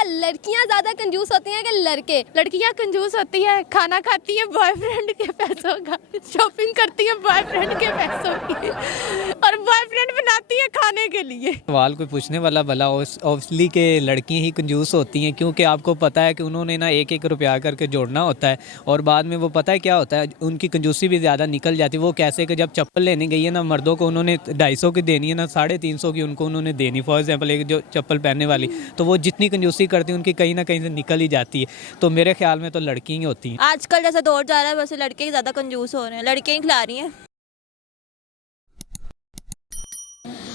होगा लड़कियां ज्यादा कंजूस होती हैं कि लड़के? लड़कियां कंजूस होती है, खाना खाती है बॉयफ्रेंड के पैसों का, शॉपिंग करती है बॉयफ्रेंड के पैसों की और बॉयफ्रेंड बनाती है खाने के लिए। सवाल कोई पूछने वाला भला ऑब्वियसली के लड़कियां ही कंजूस होती हैं, क्योंकि आपको पता है कि उन्होंने ना एक एक रुपया करके जोड़ना होता है और बाद में वो पता है क्या होता है, उनकी कंजूसी भी ज़्यादा निकल जाती है। वो कैसे कि जब चप्पल लेने गई है ना, मर्दों को उन्होंने 250 की देनी है ना 350 की उनको उन्होंने देनी। फॉर एग्जांपल एक जो चप्पल पहनने वाली, तो वो जितनी कंजूसी करती है उनकी कहीं ना कहीं से निकल ही जाती है। तो मेरे ख्याल में तो लड़की ही होती हैं। आजकल जैसा दौर जा रहा है वैसे लड़के ही ज़्यादा कंजूस हो रहे हैं, लड़के ही खिला रही हैं।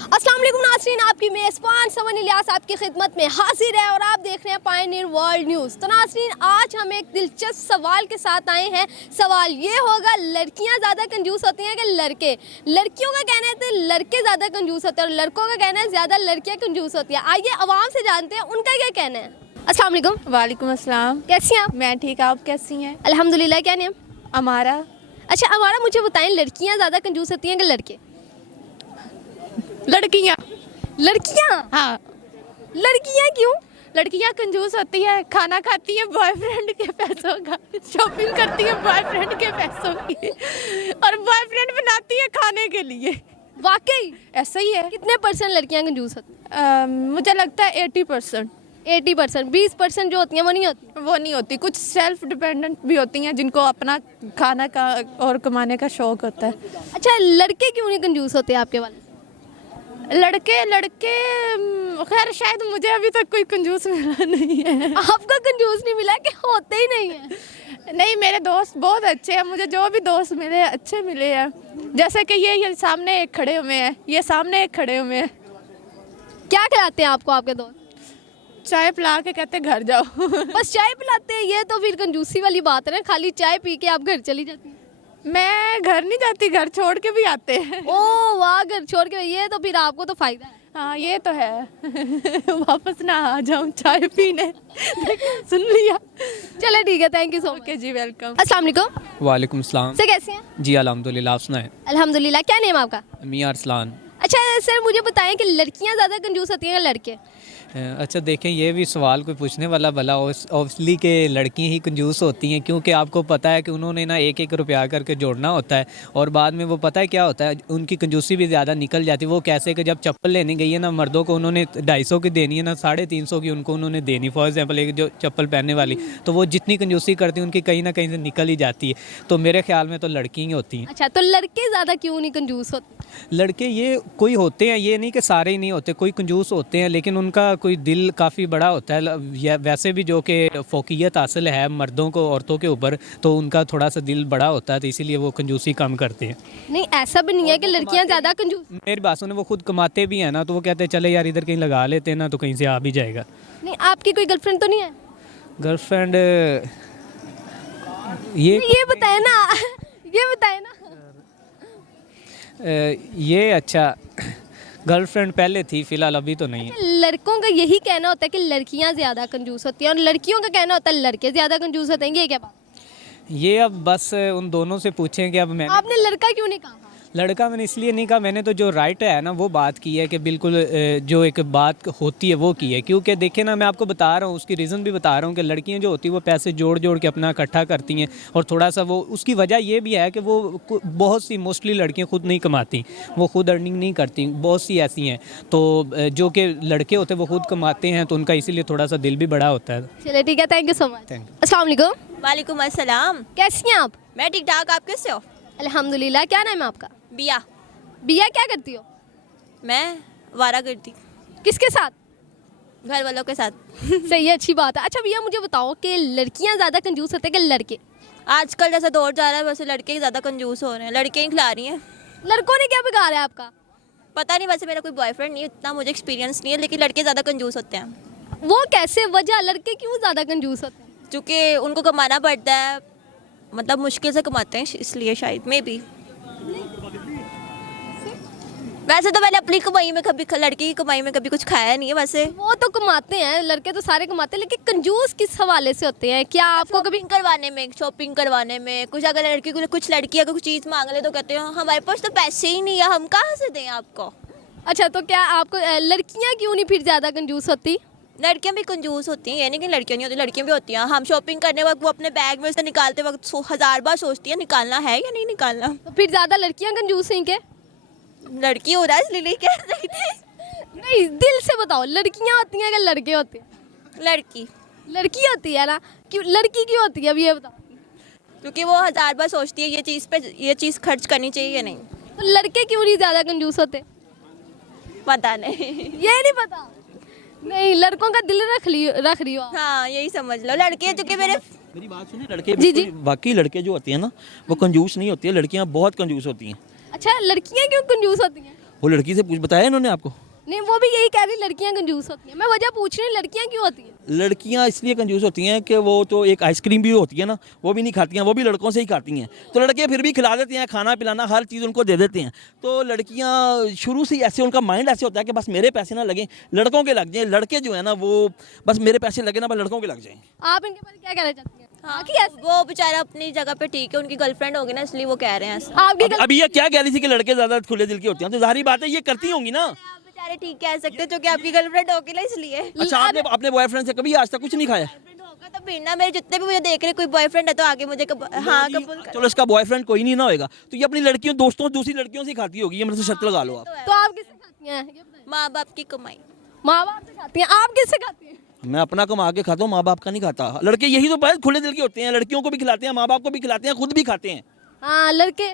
अस्सलाम वालेकुम नाज़रीन, आपकी मेज़बान समन इलियास आपकी खिदमत में हाजिर है और आप देख रहे हैं पायनियर वर्ल्ड न्यूज़। तो नाज़रीन, आज हम एक दिलचस्प सवाल के साथ आए हैं। सवाल ये होगा लड़कियां ज़्यादा कंजूस होती हैं कि लड़के? लड़कियों का कहना है तो लड़के ज़्यादा कंजूस होते हैं और लड़कों का कहना है ज़्यादा लड़कियाँ कंजूस होती हैं। आइए आवाम से जानते हैं उनका क्या कहना है। अस्सलाम वालेकुम। वालेकुम अस्सलाम। कैसी हैं आप? मैं ठीक, आप कैसी हैं? अल्हम्दुलिल्लाह। क्या नाम? हमारा अच्छा, हमारा मुझे बताएं लड़कियाँ ज़्यादा कंजूस होती हैं कि लड़के? लड़कियां। लड़कियाँ? हाँ, लड़कियाँ क्यों? लड़कियां कंजूस होती है, खाना खाती है बॉयफ्रेंड के पैसों का, शॉपिंग करती है बॉयफ्रेंड के पैसों की और बॉयफ्रेंड बनाती है खाने के लिए। वाकई ऐसा ही है। कितने % लड़कियाँ कंजूस होती हैं? मुझे लगता है 80%। 80%। 20% जो होती हैं वो नहीं होती? वो नहीं होती, कुछ सेल्फ डिपेंडेंट भी होती हैं जिनको अपना खाना का और कमाने का शौक होता है। अच्छा, लड़के क्यों नहीं कंजूस होते आपके वाले? लड़के खैर शायद मुझे अभी तक कोई कंजूस मिला नहीं है। आपको कंजूस नहीं मिला कि होते ही नहीं है? नहीं, मेरे दोस्त बहुत अच्छे हैं, मुझे जो भी दोस्त मिले हैं अच्छे मिले हैं। जैसे कि ये सामने एक खड़े हुए हैं, ये सामने एक खड़े हुए हैं। क्या खिलाते हैं आपको आपके दोस्त? चाय पिला के कहते घर जाओ। बस चाय पिलाते हैं? ये तो फिर कंजूसी वाली बात है ना, खाली चाय पी के आप घर चली जाती हैं। मैं घर नहीं जाती, घर छोड़ के भी आते हैं। ओह वाह, घर छोड़ के? ये तो फिर आपको तो फायदा है। हाँ ये तो है। वापस ना आ जाऊँ चाय पीने। सुन लिया। चले ठीक है, thank you so much. Okay जी, वेलकम। अस्सलाम वालेकुम। वालेकुम सलाम। सर कैसे हैं? जी अल्हम्दुलिल्लाह, आप सुनाएं? अल्हम्दुलिल्लाह। क्या नेम आपका? मियां अरसलान। अच्छा सर, मुझे बताएं कि लड़कियां ज़्यादा कंजूस होती हैं कि लड़के? अच्छा देखें, ये भी सवाल कोई पूछने वाला भला ऑब्वियसली के लड़कियां ही कंजूस होती हैं, क्योंकि आपको पता है कि उन्होंने ना एक एक रुपया करके जोड़ना होता है और बाद में वो पता है क्या होता है, उनकी कंजूसी भी ज़्यादा निकल जाती है। वो कैसे कि जब चप्पल लेने गई है ना, मर्दों को उन्होंने 250 की देनी है ना 350 की उनको उन्होंने देनी। फॉर एग्जांपल एक जो चप्पल पहनने वाली, तो वो जितनी कंजूसी करती है उनकी कहीं ना कहीं से निकल ही जाती है। तो मेरे ख्याल में तो लड़की ही होती हैं। अच्छा, तो लड़के ज़्यादा क्यों नहीं कंजूस होते? लड़के ये कोई होते हैं, ये नहीं कि सारे ही नहीं होते, कोई कंजूस होते हैं, लेकिन उनका कोई दिल काफ़ी बड़ा होता है। वैसे भी जो कि फोकियत हासिल है मर्दों को औरतों के ऊपर, तो उनका थोड़ा सा दिल बड़ा होता है, तो इसीलिए वो कंजूसी कम करते हैं। नहीं, ऐसा भी नहीं है कि लड़कियां ज़्यादा कंजूस। मेरी बात सुने, वो खुद कमाते भी हैं ना, तो वो कहते हैं चले यार इधर कहीं लगा लेते हैं ना, तो कहीं से आ भी जाएगा। नहीं, आपकी कोई गर्लफ्रेंड तो नहीं है? गर्लफ्रेंड ये बताए ना। ये बताए ना। ये अच्छा, गर्लफ्रेंड पहले थी, फिलहाल अभी तो नहीं है। लड़कों का यही कहना होता है कि लड़कियां ज़्यादा कंजूस होती हैं और लड़कियों का कहना होता है लड़के ज़्यादा कंजूस होते हैं। ये क्या बात? ये अब बस उन दोनों से पूछें कि अब मैं आपने लड़का क्यों नहीं कहा? लड़का मैंने इसलिए नहीं कहा, मैंने तो जो राइट है ना वो बात की है कि बिल्कुल जो एक बात होती है वो की है। क्योंकि देखिए ना, मैं आपको बता रहा हूँ, उसकी रीज़न भी बता रहा हूँ कि लड़कियाँ जो होती हैं वो पैसे जोड़ जोड़ के अपना इकट्ठा करती हैं और थोड़ा सा वो उसकी वजह ये भी है कि वो बहुत सी मोस्टली लड़कियाँ खुद नहीं कमाती, वो खुद अर्निंग नहीं करती, बहुत सी ऐसी हैं। तो जो कि लड़के होते हैं वो खुद कमाते हैं, तो उनका इसीलिए थोड़ा सा दिल भी बड़ा होता है। चलिए ठीक है, thank you so much. Thank you. अस्सलाम वालेकुम। वालेकुम अस्सलाम। कैसी हैं आप? मैं ठीक ठाक, आप कैसे हो? अल्हम्दुलिल्लाह। क्या नाम है आपका? बिया। बिया, क्या करती हो? मैं वारा करती, किसके साथ? घर वालों के साथ। सही है, अच्छी बात है। अच्छा भैया, मुझे बताओ कि लड़कियां ज़्यादा कंजूस होते हैं कि लड़के? आजकल जैसा दौर जा रहा है वैसे लड़के ही ज़्यादा कंजूस हो रहे हैं, लड़के ही खिला रही हैं। लड़कों ने क्या बिगाड़ा है आपका? पता नहीं, वैसे मेरा कोई बॉयफ्रेंड नहीं है, इतना मुझे एक्सपीरियंस नहीं है, लेकिन लड़के ज़्यादा कंजूस होते हैं। वो कैसे? वजह लड़के क्यों ज़्यादा कंजूस होते हैं? क्योंकि उनको कमाना पड़ता है, मतलब मुश्किल से कमाते हैं, इसलिए शायद मे बी। वैसे तो मैंने अपनी कमाई में कभी, लड़की की कमाई में कभी कुछ खाया नहीं है वैसे। वो तो कमाते हैं, लड़के तो सारे कमाते हैं, लेकिन कंजूस किस हवाले से होते हैं? क्या आपको कभी शॉपिंग करवाने में कुछ, अगर लड़की को कुछ, लड़की अगर कुछ चीज़ मांग ले तो कहते हैं हमारे पास तो पैसे ही नहीं है, हम कहाँ से दें आपको। अच्छा, तो क्या आपको लड़कियां क्यों नहीं फिर ज़्यादा कंजूस होती? लड़कियां भी कंजूस होती हैं, ये नहीं कि लड़कियां नहीं होती, लड़कियां भी होती हैं। हम शॉपिंग करने वक्त वो अपने बैग में से निकालते वक्त 1000 बार सोचती है निकालना है या नहीं निकालना। तो फिर ज़्यादा लड़कियाँ कंजूस हैं क्या? लड़की हो रहा है इसलिए कह रही थी। नहीं, दिल से बताओ, लड़कियाँ होती हैं कि लड़के होते हैं? लड़की, लड़की होती है ना, क्यों लड़की क्यों होती है अब ये बताओ? क्योंकि वो 1000 बार सोचती है ये चीज़ खर्च करनी चाहिए या नहीं। तो लड़के क्यों नहीं ज़्यादा कंजूस होते? पता नहीं। ये नहीं पता? नहीं, लड़कों का दिल रख रही हो आप। हाँ यही समझ लो, लड़के चूँकि मेरी बात सुनिए, लड़के जी, जी। बाकी लड़के जो होते हैं ना वो कंजूस नहीं होती है, लड़कियां बहुत कंजूस होती हैं। अच्छा, लड़कियाँ क्यों कंजूस होती हैं? वो लड़की से पूछ बताया इन्होंने आपको? नहीं, वो भी यही कह रही लड़कियाँ कंजूस होती हैं। मैं वजह पूछ रही हूँ, लड़कियाँ क्यों होती हैं? लड़कियां इसलिए कंजूस होती हैं कि वो तो एक आइसक्रीम भी होती है ना, वो भी नहीं खाती हैं, वो भी लड़कों से ही खाती हैं। तो लड़के फिर भी खिला देते हैं, खाना पिलाना हर चीज़ उनको दे देते हैं। तो लड़कियां शुरू से ही ऐसे, उनका माइंड ऐसे होता है कि बस मेरे पैसे ना लगे, लड़कों के लग जाएं। लड़के जो है ना वो बस मेरे पैसे लगे ना, बस लड़कों के लग जाएं। आप इनके बारे में क्या कहना चाहती हैं? हाँ, बाकी ऐसे वो बेचारा अपनी जगह पे ठीक है, उनकी गर्लफ्रेंड होगी ना इसलिए वो कह रहे हैं ऐसा। आपकी अभी ये क्या कह रही थी कि लड़के ज़्यादा खुले दिल के होते हैं, तो जाहिर बात है ये करती होंगी ना। आप बेचारे ठीक कह सकते हो क्योंकि आपकी गर्लफ्रेंड होगी ना इसलिए। अच्छा, आपने अपने बॉयफ्रेंड से कभी आज तक कुछ नहीं खाया? गर्लफ्रेंड होगा तो फिर ना, मेरे जितने भी मुझे देख रहे कोई बॉयफ्रेंड है तो आगे मुझे हाँ कबूल कर। चलो इसका बॉयफ्रेंड कोई नहीं ना होएगा तो ये अपनी लड़कियों दोस्तों दूसरी लड़कियों से खाती होगी, ये मेरे से शर्त लगा लो आप। तो आप किससे खाती हैं? ये बताइए। माँ बाप की कमाई। माँ बाप से खाती हैं, आप किससे खाती हैं? मैं अपना कमा के खाता हूँ, माँ बाप का नहीं खाता। लड़के यही तो बहुत खुले दिल के होते हैं, लड़कियों को भी खिलाते हैं, माँ बाप को भी खिलाते हैं, खुद भी खाते हैं। हाँ, लड़के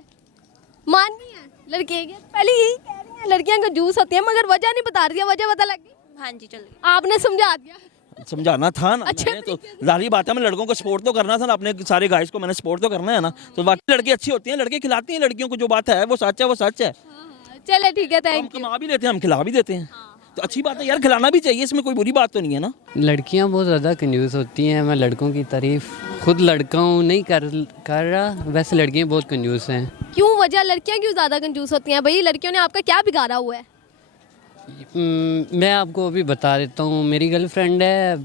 मान रही हैं, लड़के ये पहले यही कह रही हैं लड़कियां कंजूस होती हैं, मगर वजह नहीं बता रही है। वजह पता लग गई? हाँ जी चलिए। आपने समझा दिया। समझाना था ना अच्छा, मैंने, तो जाहिर बात है मैं लड़कों को सपोर्ट तो करना था ना, अपने सारे गाइस को मैंने सपोर्ट तो करना है ना। तो बाकी लड़के अच्छे होते हैं, लड़के खिलाते हैं लड़कियों को, जो बात है वो सच है, वो सच है। हाँ, चले ठीक है, हम थैंक यू। कमा भी लेते हैं, हम खिला भी देते हैं, तो अच्छी बात है यार, खिलाना भी चाहिए, इसमें कोई बुरी बात तो नहीं है ना। लड़कियां बहुत ज़्यादा कंजूस होती हैं। मैं लड़कों की तारीफ़ खुद लड़का हूँ नहीं कर रहा, वैसे लड़कियां बहुत कंजूस हैं। क्यों वजह लड़कियां क्यों ज्यादा कंजूस होती हैं? भाई लड़कियों ने आपका क्या बिगाड़ा हुआ है? मैं आपको अभी बता देता हूँ। मेरी गर्लफ्रेंड है,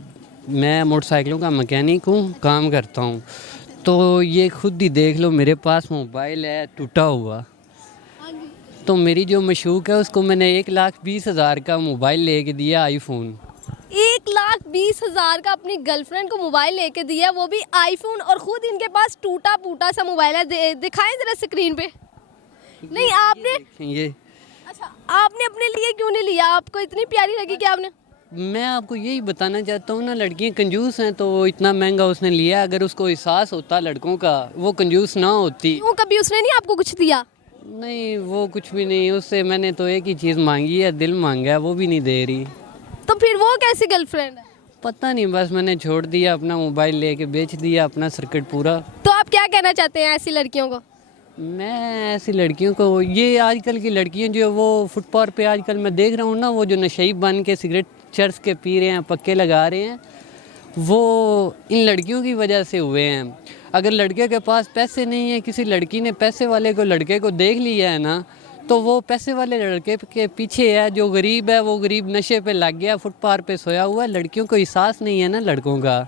मैं मोटरसाइकिलों का मैकेनिक हूँ, काम करता हूँ। तो ये खुद ही देख लो, मेरे पास मोबाइल है टूटा हुआ। तो मेरी जो मशूक है उसको मैंने 1,20,000 का मोबाइल लेके दिया, आईफोन। 1,20,000 का अपनी गर्लफ्रेंड को मोबाइल लेके दिया, वो भी आईफोन, और खुद इनके पास टूटा फूटा सा मोबाइल है। दिखाएं जरा स्क्रीन पे। नहीं, आपने ये अच्छा, आपने अपने लिए क्यों नहीं लिया? आपको इतनी प्यारी लगी कि आपने? मैं आपको यही बताना चाहता हूँ ना, लड़कियाँ कंजूस हैं तो इतना महंगा उसने लिया। अगर उसको एहसास होता लड़कों का, वो कंजूस ना होती। क्यों, कभी उसने नहीं आपको कुछ दिया? नहीं, वो कुछ भी नहीं। उससे मैंने तो एक ही चीज़ मांगी है, दिल मांगा है, वो भी नहीं दे रही। तो फिर वो कैसी गर्लफ्रेंड है? पता नहीं, बस मैंने छोड़ दिया, अपना मोबाइल लेके बेच दिया, अपना सर्किट पूरा। तो आप क्या कहना चाहते हैं ऐसी लड़कियों को? मैं ऐसी लड़कियों को, ये आजकल की लड़कियां जो वो फुटपाथ पे आजकल मैं देख रहा हूँ ना, वो जो नशेई बन के सिगरेट चर्च के पी रहे हैं, पक्के लगा रहे हैं, वो इन लड़कियों की वजह से हुए हैं। अगर लड़के के पास पैसे नहीं है, किसी लड़की ने पैसे वाले को लड़के को देख लिया है ना, तो वो पैसे वाले लड़के के पीछे है। जो गरीब है वो गरीब नशे पे लग गया, फुटपाथ पे सोया हुआ है। लड़कियों को एहसास नहीं है ना लड़कों का।